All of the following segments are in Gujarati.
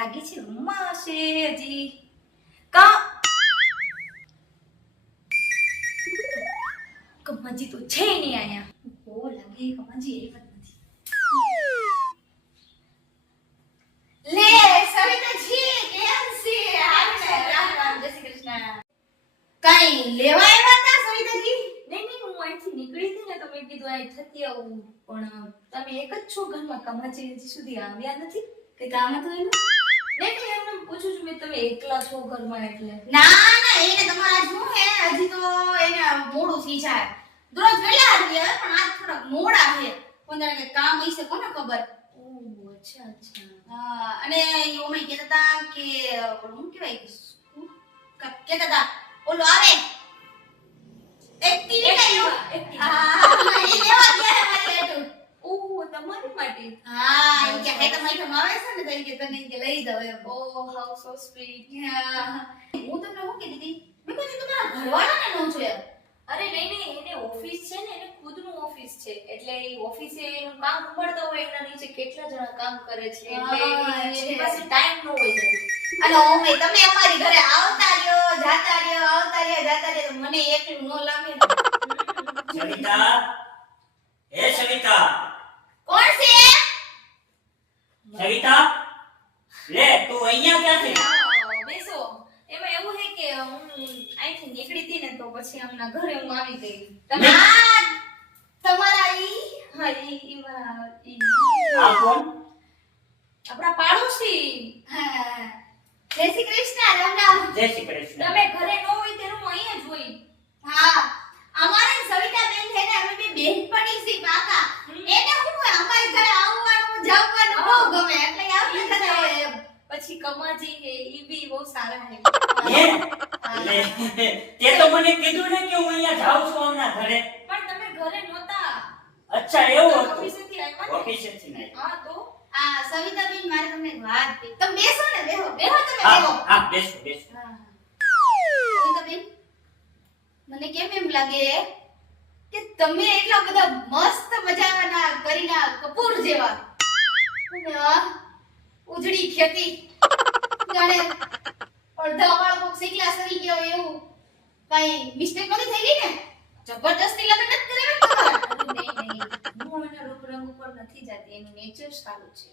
લાગી છે ઉમાશે હજી કા કમાજી તો છે નહીં આયા ઓ લાગે કમાજી એ વાત નથી લે સવિતાજી કેમ છે રામ રામ જય શ્રી કૃષ્ણ કઈ લેવા આવ્યા હતા સવિતાજી? નહીં હું અહીંથી નીકળી હતી ને તો મેં કીધું અહીં થતી આવું પણ તમે એક જ છો ઘરમાં કમાજી હજી સુધી આવ્યા નથી કે કામ હતું એનું? નહીં એમને પૂછું છું મેં તમે એકલા છો ઘરમાં એટલે ના ના એને તમારા શું હે હજી તો એને મોડું થઈ જાય દરરોજ વેલા આવી આવે પણ આજ થોડા મોડા છે કોને કે કામ હશે કોને ખબર. ઓહ અચ્છા અચ્છા હા અને ઓમે કહેતા હતા કે હું કહેવાય કહેતા હતા ઓલો આવે એક્ટિવિટી હા એ લેવા ગયા મારી હેઠું. ઓહ તમારી માટે હા એ કે હે તમારી ઠમ આવે છે ને તો એ કે તને કે લઈ દઉં એમ. ઓહ હાઉ સો સ્વીટ હું તમને શું કહેતી હતી મેં કહ્યું તમારા ઘરવાળાને ન જોયા. અરે નહીં એને ઓફિસ છે ને એને ખુદનું ઓફિસ છે એટલે એ ઓફિસે એનું કામ ઉપાડતા હોય એના નીચે કેટલા જણા કામ કરે છે એટલે એની પાસે ટાઈમ ન હોય જલ્દી અને ઓમે તમે અમારી ઘરે આવતા રહ્યો જાતા રહ્યો તો મને એકલું ન લાગે ને. સવિતા હે સવિતા કોણ છે? સવિતા લે તું અહીંયા ક્યાંથી? બેસો એમાં એવું છે કે હું અહીંથી નીકળી હતી ને તો પછી હમણાં ઘરે હું આવી ગઈ તમે આ તમારા ઈ હા ઈ મારા આ કોણ? આપણા પાડોશી હા જય શ્રી કૃષ્ણ રામ રામ. જય શ્રી કૃષ્ણ. તમે ઘરે ન હોય ત્યારે હું અહીંયા જ હોય હા અમારે સવિતા બેન છે ને અમે બે બેનપણી છે પાકા એને હું હોય અમારી ઘરે આવવાનું જવાનું બહુ ગમે એટલે આવતી થતા હોય એમ. પછી કમાજી હે ઈ બી બહુ સારા હે હે લે તે તો મને કીધું ને કે હું અહીંયા જાઉં છું હમણાં ઘરે. પણ તમે ઘરે નહોતા અચ્છા એવું હતું. ઓફિસેથી આવ્યા ને ઓફિસેથી નહીં. હા તો આ સવિતા બેન મારે તમને એક વાત કહી. તમે બેસો ને બેહો તમે હા બેહો. હા બેસો બેસો. સવિતા બેન મને કેમ એમ લાગે કે તમે એટલા બધા મસ્ત મજાના કરીના કપૂર જેવા અને આ ઉજળી ખેતી જાણે અડધા વાળો કોક શીખલા સરી ગયો એવું કઈ મિસ્ટેક નથી થઈ ગઈ ને? જબરદસ્તી લગ્ન નથી કરાવ્યા તમારા? નહીં હું એના રૂપ રંગ ઉપર નથી જાતી એનું નેચર સારું છે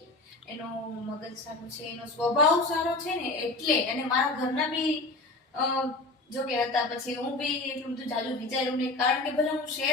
એનો મગજ સારું છે એનો સ્વભાવ સારો છે ને એટલે અને મારા ઘરના બી જો કે હતા પછી હું બી એટલું બધું જાજુ વિચાર્યું નહીં કારણ કે ભલે હું શેર